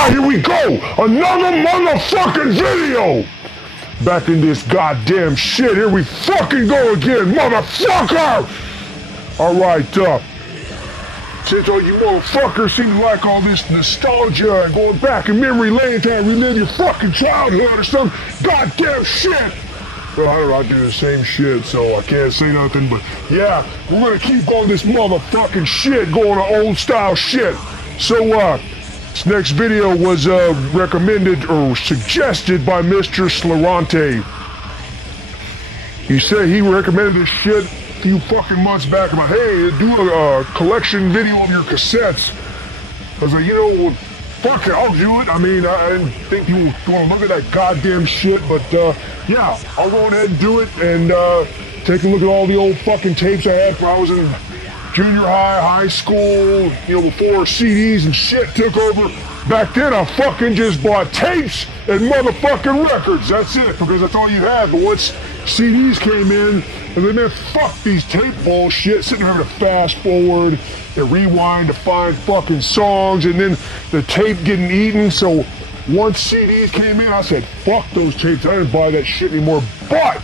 Alright, here we go! Another motherfucking video! Back in this goddamn shit, here we fucking go again, motherfucker! Alright, since all you motherfuckers seem to like all this nostalgia and going back in memory lane to relive your fucking childhood or some goddamn shit. Well, I don't know, I do the same shit, so I can't say nothing, but yeah, we're gonna keep on this motherfucking shit, going to old style shit. So, this next video was, recommended or suggested by Mr. Slorante. He said he recommended this shit a few fucking months back about, hey, do a collection video of your cassettes. I was like, you know, fuck it, I'll do it. I mean, I didn't think you were going to look at that goddamn shit, but yeah, I'll go ahead and do it and take a look at all the old fucking tapes I had when I was in junior high, high school, you know, before CDs and shit took over. Back then, I fucking just bought tapes and motherfucking records. That's it, because that's all you had. But once CDs came in, and then man, fuck these tape bullshit, sitting there to fast forward and rewind to find fucking songs, and then the tape getting eaten. So once CDs came in, I said, fuck those tapes. I didn't buy that shit anymore. But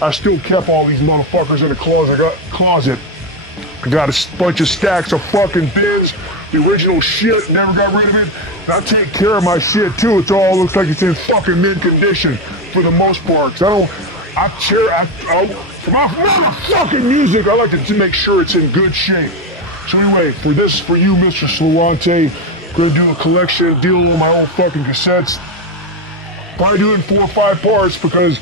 I still kept all these motherfuckers in the closet. I got a bunch of stacks of fucking bins, the original shit, never got rid of it. And I take care of my shit too. It all looks like it's in fucking mint condition for the most part. Cause for my motherfucking music, I like to make sure it's in good shape. So anyway, for you, Mr. Slorante, I'm gonna do a collection deal on my old fucking cassettes. Probably do it in 4 or 5 parts because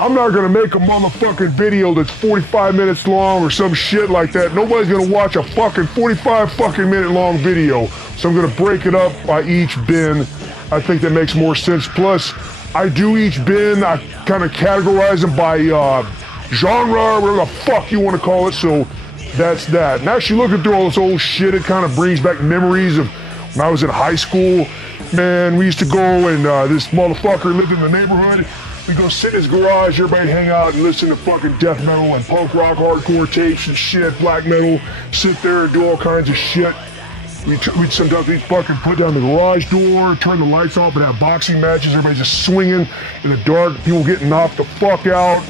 I'm not gonna make a motherfucking video that's 45 minutes long or some shit like that. Nobody's gonna watch a fucking 45 fucking minute long video. So I'm gonna break it up by each bin. I think that makes more sense. Plus, I do each bin, I kind of categorize them by genre, whatever the fuck you want to call it. So that's that. And actually looking through all this old shit, it kind of brings back memories of when I was in high school. Man, we used to go and this motherfucker lived in the neighborhood. We go sit in his garage, everybody hang out and listen to fucking death metal and punk rock, hardcore tapes and shit, black metal, sit there and do all kinds of shit. We'd sometimes fucking put down the garage door, turn the lights off and have boxing matches, everybody's just swinging in the dark, people getting knocked the fuck out.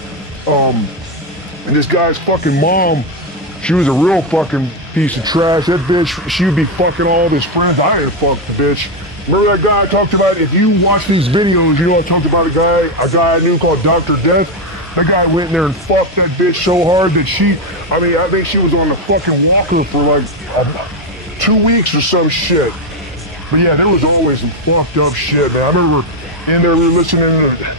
And this guy's fucking mom, she was a real fucking piece of trash. That bitch, she would be fucking all of his friends. I ain't fucked the bitch. Remember that guy I talked about? If you watch these videos, you know I talked about a guy I knew called Dr. Death. That guy went in there and fucked that bitch so hard that I think she was on the fucking walker for like 2 weeks or some shit. But yeah, there was always some fucked up shit, man. I remember in there, we were listening to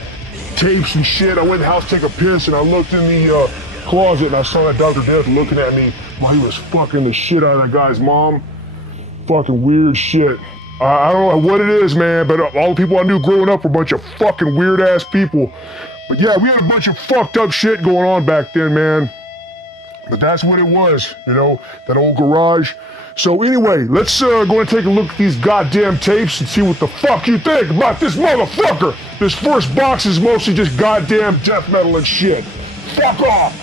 tapes and shit. I went in the house to take a piss and I looked in the closet and I saw that Dr. Death looking at me while he was fucking the shit out of that guy's mom. Fucking weird shit. I don't know what it is, man, but all the people I knew growing up were a bunch of fucking weird-ass people. But yeah, we had a bunch of fucked up shit going on back then, man. But that's what it was, you know, that old garage. So anyway, let's go and take a look at these goddamn tapes and see what the fuck you think about this motherfucker. This first box is mostly just goddamn death metal and shit. Fuck off!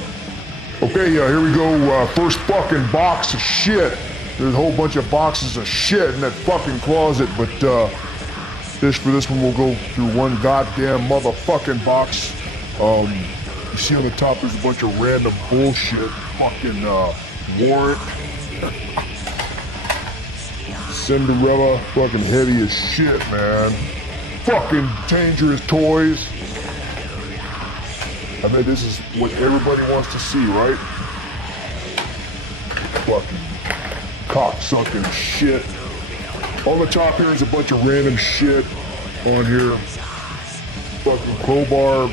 Okay, here we go, first fucking box of shit. There's a whole bunch of boxes of shit in that fucking closet, but for this one we'll go through one goddamn motherfucking box. You see on the top there's a bunch of random bullshit. Fucking Warrant, Cinderella, fucking heavy as shit, man. Fucking Dangerous Toys. I mean, this is what everybody wants to see, right? Fucking cock-sucking shit. On the top here is a bunch of random shit on here. Fucking Crowbar.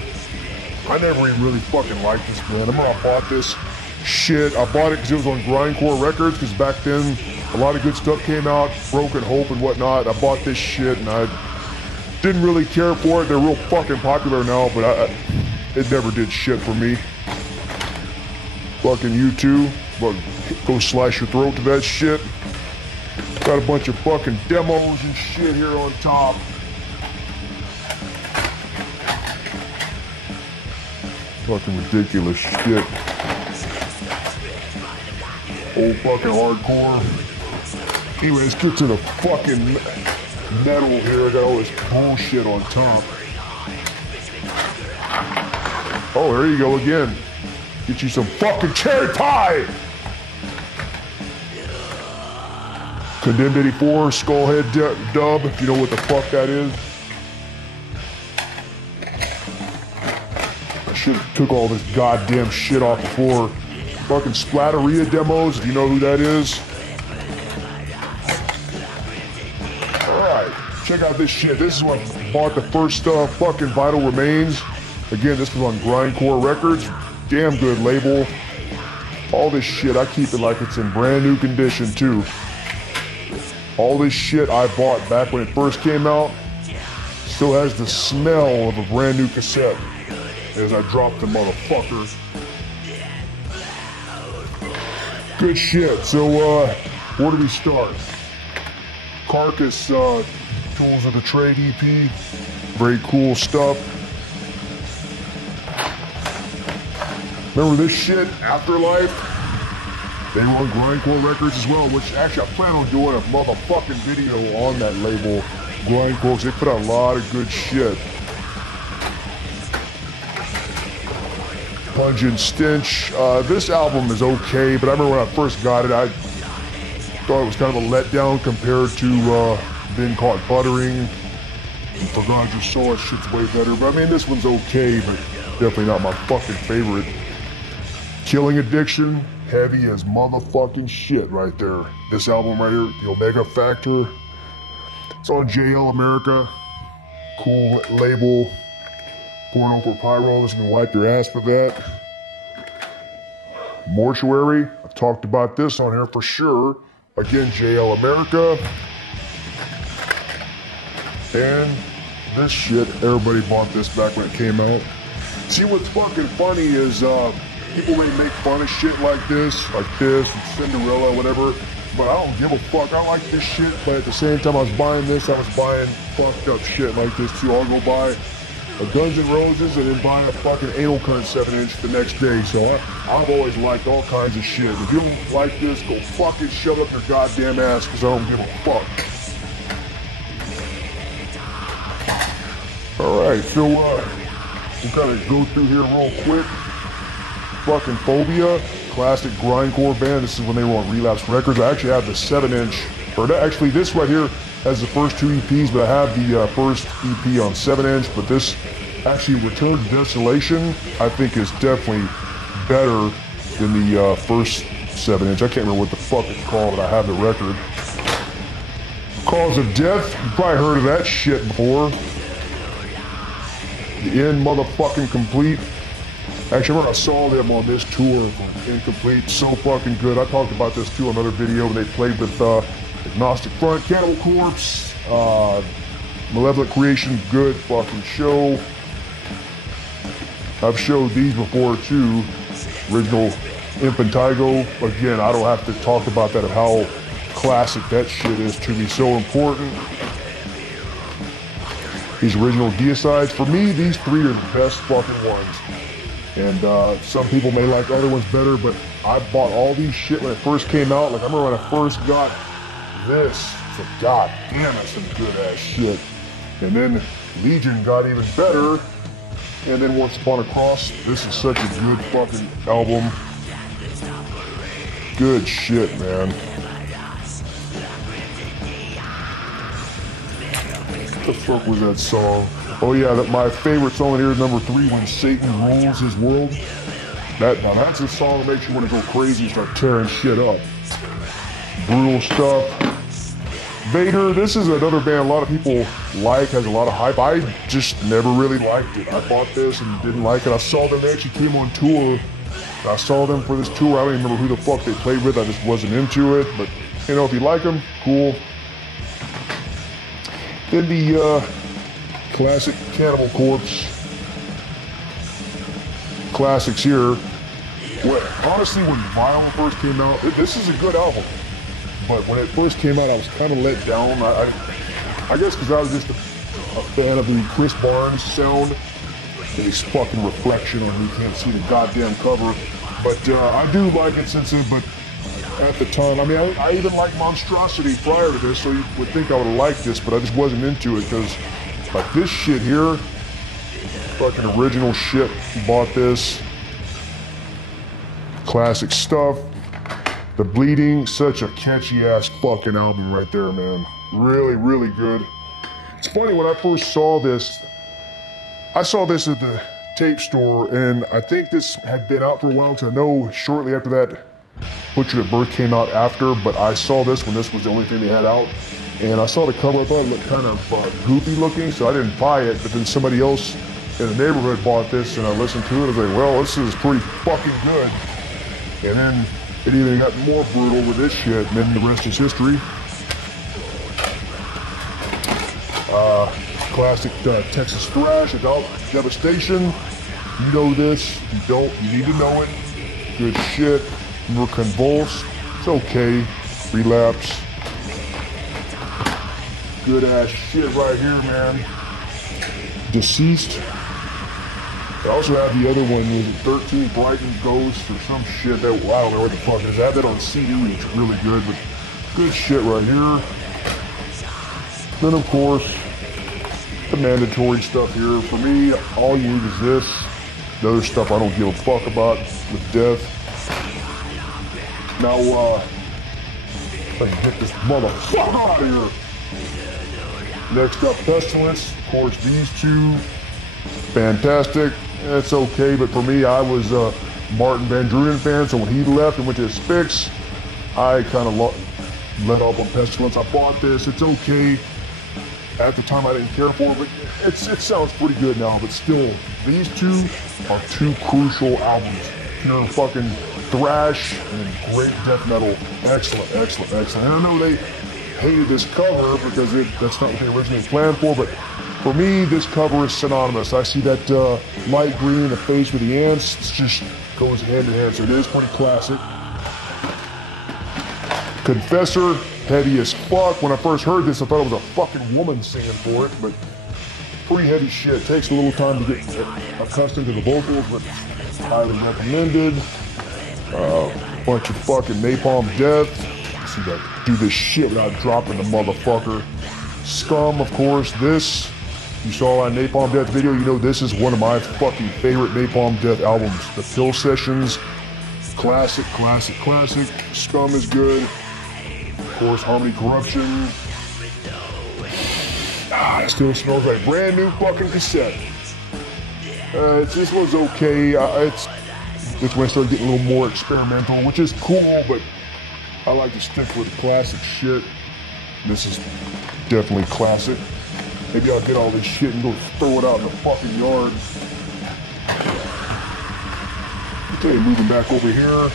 I never even really fucking liked this band. I remember I bought this shit. I bought it because it was on Grindcore Records, because back then a lot of good stuff came out, Broken Hope and whatnot. I bought this shit and I didn't really care for it. They're real fucking popular now, but it never did shit for me. Fucking U2. But go slash your throat to that shit. Got a bunch of fucking demos and shit here on top. Fucking ridiculous shit. Old fucking hardcore. Anyway, let's get to the fucking metal here. I got all this bullshit on top. Oh, there you go again. Get you some fucking cherry pie! Condemned 84, Skullhead dub, if you know what the fuck that is. I should have took all this goddamn shit off before. Fucking Splatteria demos, if you know who that is. Alright, check out this shit. This is when I bought the first fucking Vital Remains. Again, this was on Grindcore Records. Damn good label. All this shit, I keep it like it's in brand new condition too. All this shit I bought back when it first came out still has the smell of a brand new cassette as I drop the motherfucker. Good shit. So, where do we start? Carcass, Tools of the Trade EP. Very cool stuff. Remember this shit, Afterlife? They were on Grindcore Records as well, which actually I plan on doing a motherfucking video on that label, Grindcore, because they put out a lot of good shit. Pungent Stench. This album is okay, but I remember when I first got it, I thought it was kind of a letdown compared to Been Caught Buttering. And For God You Saw It, shit's way better. But I mean, this one's okay, but definitely not my fucking favorite. Killing Addiction, heavy as motherfucking shit right there. This album right here, The Omega Factor. It's on JL America. Cool label. Porno for Pyro, this can wipe your ass for that. Mortuary, I talked about this on here for sure. Again, JL America. And this shit, everybody bought this back when it came out. See, what's fucking funny is people may make fun of shit like this, and Cinderella, whatever, but I don't give a fuck. I like this shit, but at the same time I was buying this, I was buying fucked up shit like this too. I'll go buy a Guns N' Roses and then buy a fucking anal cunt 7-inch the next day. So I've always liked all kinds of shit. If you don't like this, go fucking shove up your goddamn ass, because I don't give a fuck. Alright, so we'll kind of go through here real quick. Fucking Phobia, classic grindcore band. This is when they were on Relapse Records. I actually have the 7-inch, or actually this right here has the first 2 EPs, but I have the first EP on 7-inch. But this actually, Return to Desolation, I think is definitely better than the first 7-inch. I can't remember what the fuck it's called, but I have the record. Cause of Death, you probably heard of that shit before. The End Motherfucking Complete. Actually, I remember I saw them on this tour from Incomplete, so fucking good. I talked about this too on another video when they played with Agnostic Front, Cannibal Corpse, Malevolent Creation, good fucking show. I've showed these before too. Original Infantigo. Again, I don't have to talk about that, of how classic that shit is to me, so important. These original Deicides, for me, these 3 are the best fucking ones. And some people may like other ones better, but I bought all these shit when it first came out. Like, I remember when I first got this, so god damn, that's some good ass shit. And then Legion got even better. And then Once Upon a Cross, this is such a good fucking album. Good shit, man. What the fuck was that song? Oh yeah, my favorite song here is number 3, When Satan Rules His World. Now that's a song that makes you want to go crazy and start tearing shit up. Brutal stuff. Vader, this is another band a lot of people like, has a lot of hype. I just never really liked it. I bought this and didn't like it. I saw them, they actually came on tour. I saw them for this tour. I don't even remember who the fuck they played with. I just wasn't into it. But, you know, if you like them, cool. Then the classic Cannibal Corpse classics here. Honestly, when Vile first came out, this is a good album. But when it first came out, I was kind of let down. I guess because I was just a fan of the Chris Barnes sound. His fucking reflection on me, you can't see the goddamn cover. But I do like it since then, but at the time. I mean, I even liked Monstrosity prior to this, so you would think I would have liked this, but I just wasn't into it because, like, this shit here, fucking original shit. Bought this. Classic stuff. The Bleeding, such a catchy ass fucking album right there, man. Really, really good. It's funny, when I first saw this, I saw this at the tape store, and I think this had been out for a while, because I know shortly after that, Butcher at Birth came out after, but I saw this when this was the only thing they had out, and I saw the cover. I thought it looked kind of goofy looking, so I didn't buy it, but then somebody else in the neighborhood bought this, and I listened to it. I was like, well, this is pretty fucking good. And then it even got more brutal with this shit, and then the rest is history. Classic Texas thrash, Adult Devastation. You know this. If you don't, you need to know it. Good shit. Remember Convulse. It's okay. Relapse. Good ass shit right here, man. Deceased. I also have the other one, was it 13 Brighton Ghost or some shit that, I don't know what the fuck it is. I have that on CD, it's really good, but good shit right here. Then of course, the mandatory stuff here. For me, all you need is this. The other stuff I don't give a fuck about with death. Now, let me hit this motherfucker out of here. Next up, Pestilence. Of course, these two, fantastic. It's okay, but for me, I was a Martin Van Drunen fan, so when he left and went to Spix, I kind of let off on Pestilence. I bought this, it's okay. At the time, I didn't care for it, but it sounds pretty good now, but still, these two are two crucial albums. Pure fucking thrash and great death metal. Excellent, excellent, excellent. And I know they hated this cover because that's not what they originally planned for, but for me, this cover is synonymous. I see that light green in the face with the ants. It just goes hand in hand, so it is pretty classic. Confessor, heavy as fuck. When I first heard this, I thought it was a fucking woman singing for it, but pretty heavy shit. Takes a little time to get accustomed to the vocals, but highly recommended. Bunch of fucking Napalm Death. See that do this shit without dropping the motherfucker. Scum, of course. This, you saw on Napalm Death video, you know this is one of my fucking favorite Napalm Death albums. The Pill Sessions, classic, classic, classic. Scum is good. Of course, Harmony Corruption. It still smells like brand new fucking cassette. This one's okay. It's when I started getting a little more experimental, which is cool, but I like to stick with classic shit. This is definitely classic. Maybe I'll get all this shit and go throw it out in the fucking yard. Okay, moving back over here.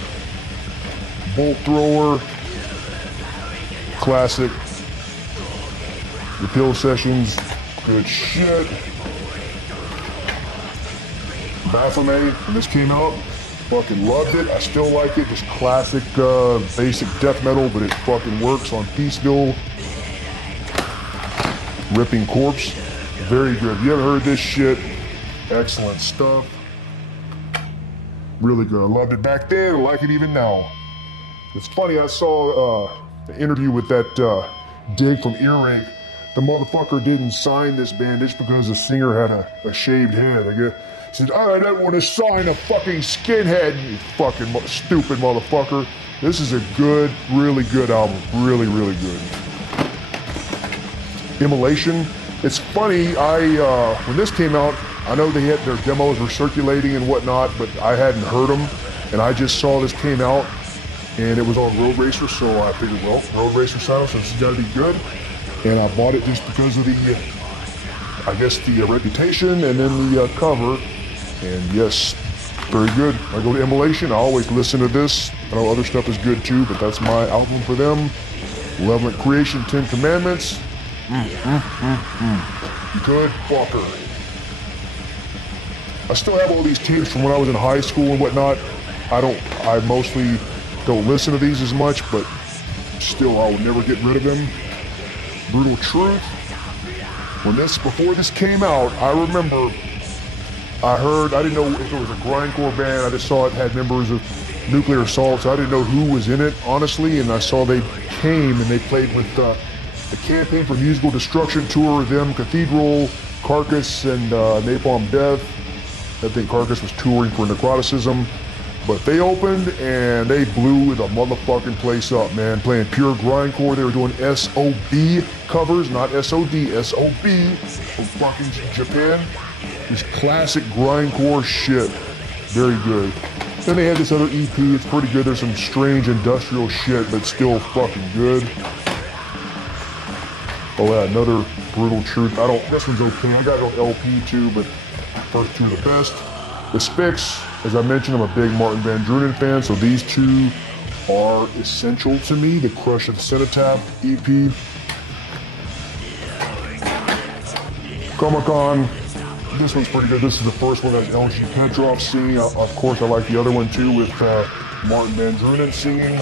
Bolt Thrower. Classic. The Pill Sessions. Good shit. Baphomet, when this came out, fucking loved it. I still like it. Just classic, basic death metal, but it fucking works on Peaceville. Ripping Corpse, very good. You ever heard this shit? Excellent stuff. Really good. I loved it back then. I like it even now. It's funny, I saw an interview with that Dig from Earache. The motherfucker didn't sign this band just because the singer had a shaved head. I guess. He said, I don't want to sign a fucking skinhead, you fucking stupid motherfucker. This is a good, really good album. Really, really good. Immolation. It's funny, when this came out, I know they had their demos were circulating and whatnot, but I hadn't heard them, and I just saw this came out, and it was on Road Racer, so I figured, well, Road Racer sound, so this has got to be good, and I bought it just because of the, I guess, the reputation, and then the cover, and yes, very good. I go to Immolation, I always listen to this. I know other stuff is good too, but that's my album for them. Malevolent Creation, 10 Commandments. Good fucker. I still have all these tapes from when I was in high school and whatnot. I mostly don't listen to these as much, but still I will never get rid of them. Brutal Truth. Before this came out, I remember I didn't know if it was a grindcore band. I just saw it had members of Nuclear Assault, so I didn't know who was in it, honestly, and I saw they came and they played with the Campaign for Musical Destruction tour, them, Cathedral, Carcass, and Napalm Death. I think Carcass was touring for Necroticism, but they opened and they blew the motherfucking place up, man. Playing pure grindcore. They were doing SOB covers, not SOD, SOB from fucking Japan. This classic grindcore shit. Very good. Then they had this other EP, it's pretty good. There's some strange industrial shit, but still fucking good. Oh yeah, another Brutal Truth. This one's okay. I got it on LP too, but first two are the best. The Spix, as I mentioned, I'm a big Martin Van Drunen fan, so these two are essential to me. The Crush of the Cenotaph EP. Comic-Con. This one's pretty good. This is the first one that's LG Petrov singing. Of course, I like the other one too with Martin Van Drunen singing.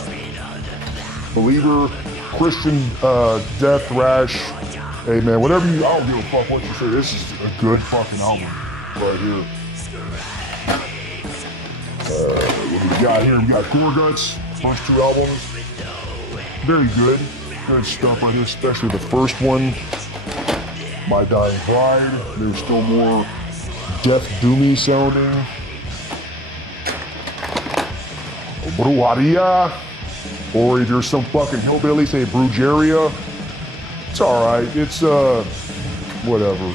Believer, Christian Death Thrash. Hey man, whatever you, I don't give a fuck what you say. This is a good fucking album right here. What we got here? We got Gore Guts, first two albums. Very good. Good stuff right here, especially the first one. My Dying Bride. There's still more death doomy sounding. Brujeria. Or if you're some fucking hillbilly, say Brujeria. It's alright. It's whatever.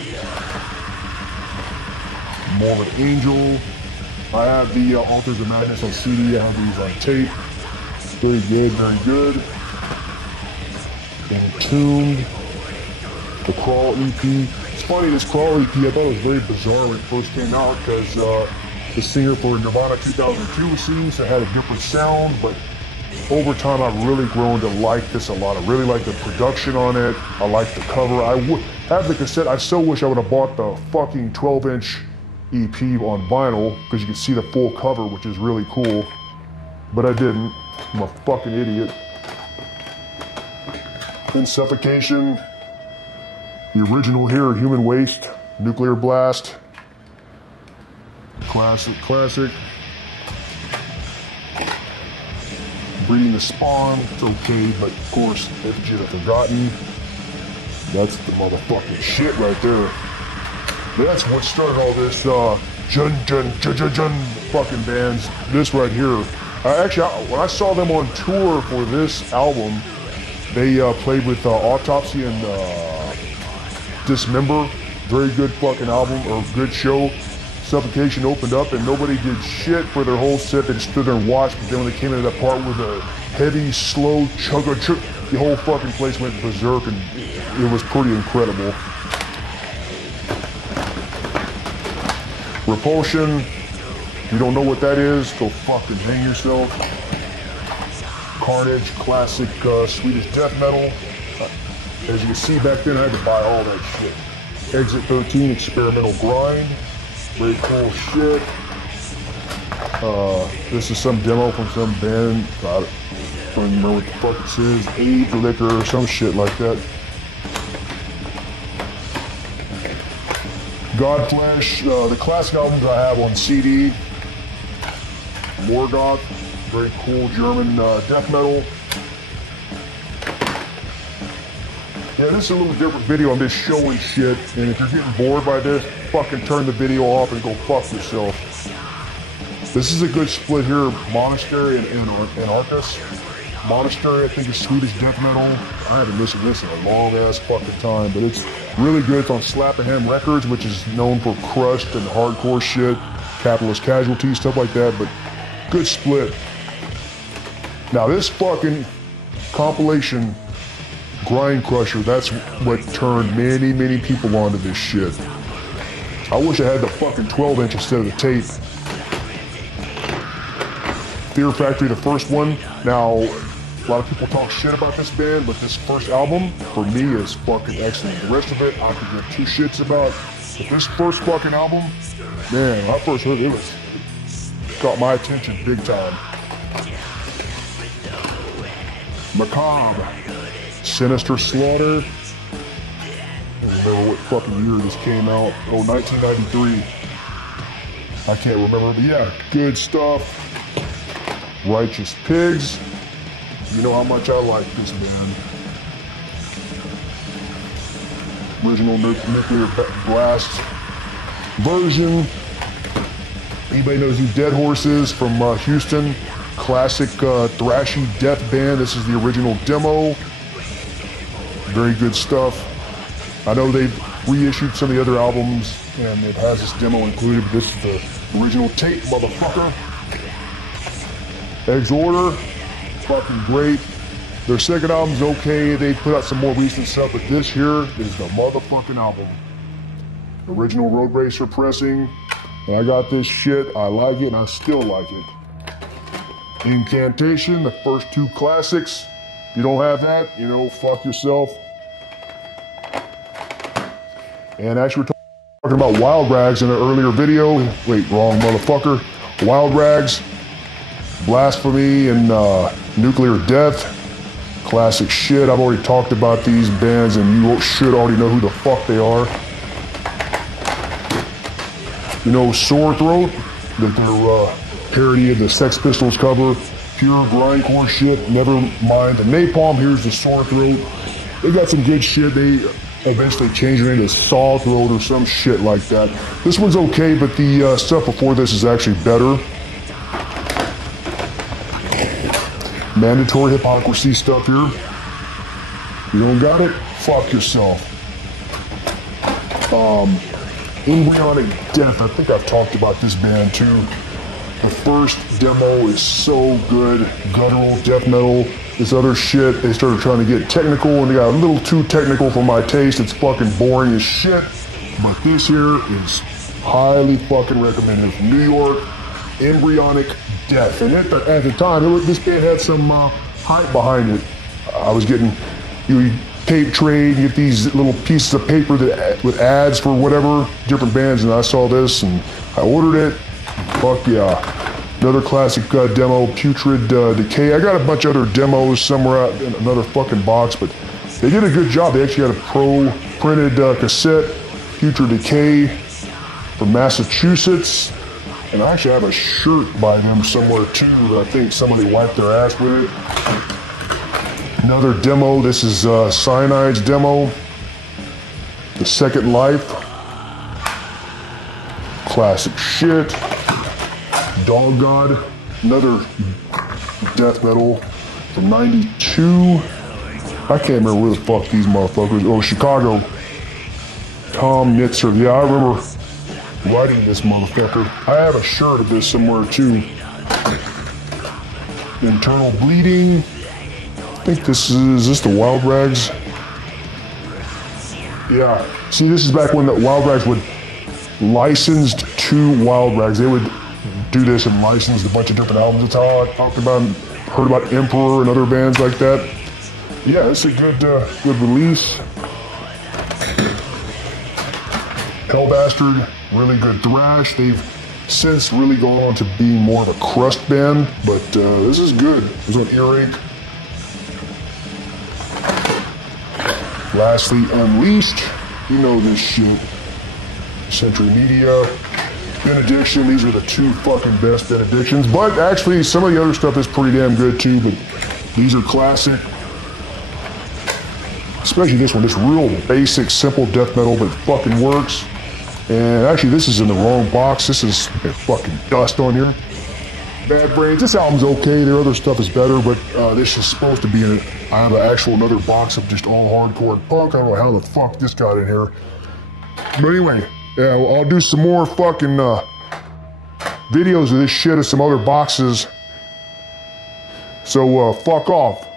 Morbid Angel. I have the Authors of Madness on CD. I have these on tape. Very good, very good. Entombed. The Crawl EP. It's funny, this Crawl EP, I thought it was very bizarre when it first came out because the singer for Nirvana 2002 was singing, so it had a different sound, but over time I've really grown to like this a lot. I really like the production on it. I like the cover. I would have the cassette. I so wish I would have bought the fucking 12-inch EP on vinyl because you can see the full cover, which is really cool, but I didn't. I'm a fucking idiot. Then Suffocation. The original here, Human Waste, Nuclear Blast. Classic. Breeding the Spawn, it's okay, but of course, Effigy of the Forgotten. That's the motherfucking shit right there. That's what started all this jun fucking bands. This right here. When I saw them on tour for this album, they played with Autopsy and Dismember. Very good fucking album, or good show. Suffocation opened up and nobody did shit for their whole set. They just stood there and watched, but then when they came into that part with a heavy, slow chugga, the whole fucking place went berserk and it was pretty incredible. Repulsion. If you don't know what that is, go fucking hang yourself. Carnage, classic Swedish death metal. As you can see back then, I had to buy all that shit. Exit 13, Experimental Grind. Very cool shit. This is some demo from some band. I don't even remember what the fuck it says. AIDS Liquor or some shit like that. Godflesh. The classic albums I have on CD. Morgoth. Very cool German death metal. Yeah, this is a little different video. I'm just showing shit, and if you're getting bored by this, fucking turn the video off and go fuck yourself. This is a good split here, Monastery and Anarchus. Monastery, I think, is Swedish death metal. I haven't listened to this in a long ass fucking time, but it's really good. It's on Slap-A-Ham Records, which is known for crust and hardcore shit, Capitalist Casualty, stuff like that, but good split. Now this fucking compilation, Grind Crusher, that's what turned many, many people onto this shit. I wish I had the fucking 12-inch instead of the tape. Fear Factory, the first one. Now, a lot of people talk shit about this band, but this first album, for me, is fucking excellent. The rest of it, I could give two shits about. But this first fucking album, man, when I first heard it, it got my attention big time. Macabre. Sinister Slaughter. I don't remember what fucking year this came out. Oh, 1993. I can't remember, but yeah, good stuff. Righteous Pigs. You know how much I like this band. Original Nuclear Blast version. Anybody knows who Dead Horse is from Houston? Classic thrashy death band. This is the original demo. Very good stuff. I know they've reissued some of the other albums and it has this demo included. This is the original tape, motherfucker. Exhorder, fucking great. Their second album's okay. They put out some more recent stuff, but this here is the motherfucking album. Original Road Racer pressing. And I got this shit. I like it and I still like it. Incantation, the first two classics. If you don't have that, you know, fuck yourself. And actually, we're talking about Wild Rags in an earlier video. Wait, wrong motherfucker. Wild Rags, Blasphemy, and Nuclear Death. Classic shit. I've already talked about these bands, and you should already know who the fuck they are. You know, Sore Throat, that they're parody of the Sex Pistols cover. Pure grindcore shit. Never mind the Napalm. Here's the Sore Throat. They got some good shit. They eventually changed it into Saw Throat or some shit like that. This one's okay, but the stuff before this is actually better. Mandatory Hypocrisy stuff here. You don't got it? Fuck yourself. Embryonic Death. I think I've talked about this band too. The first demo is so good. Guttural, death metal, this other shit. They started trying to get technical and they got a little too technical for my taste. It's fucking boring as shit. But this here is highly fucking recommended. From New York, Embryonic Death. And at the time, this band had some hype behind it. I was getting, tape trade, you get these little pieces of paper that with ads for whatever, different bands, and I saw this and I ordered it. Fuck yeah. Another classic demo, Putrid Decay. I got a bunch of other demos somewhere out in another fucking box, but they did a good job. They actually had a pro-printed cassette, Putrid Decay from Massachusetts. And I actually have a shirt by them somewhere too. I think somebody wiped their ass with it. Another demo, this is Cyanide's demo. The Second Life. Classic shit. Dog God, another death metal from '92. I can't remember where the fuck these motherfuckers. Oh, Chicago. Tom Nitzer. Yeah, I remember writing this motherfucker. I have a shirt of this somewhere too. Internal Bleeding. I think this the Wild Rags? Yeah. See, this is back when the Wild Rags would licensed to Wild Rags. They would do this and licensed a bunch of different albums. That's how I talked about, heard about Emperor and other bands like that. Yeah, it's a good release. Hellbastard, really good thrash. They've since really gone on to being more of a crust band, but this is good. There's an Earache. Lastly, Unleashed. You know this shit. Century Media. Benediction, these are the two fucking best Benedictions. But actually, some of the other stuff is pretty damn good too, but these are classic. Especially this one, this real basic, simple death metal, but it fucking works. And actually, this is in the wrong box. This is fucking dust on here. Bad Brains, this album's okay. Their other stuff is better, but this is supposed to be in it. I have another box of just all hardcore punk. I don't know how the fuck this got in here. But anyway, yeah, I'll do some more fucking videos of this shit of some other boxes. So fuck off.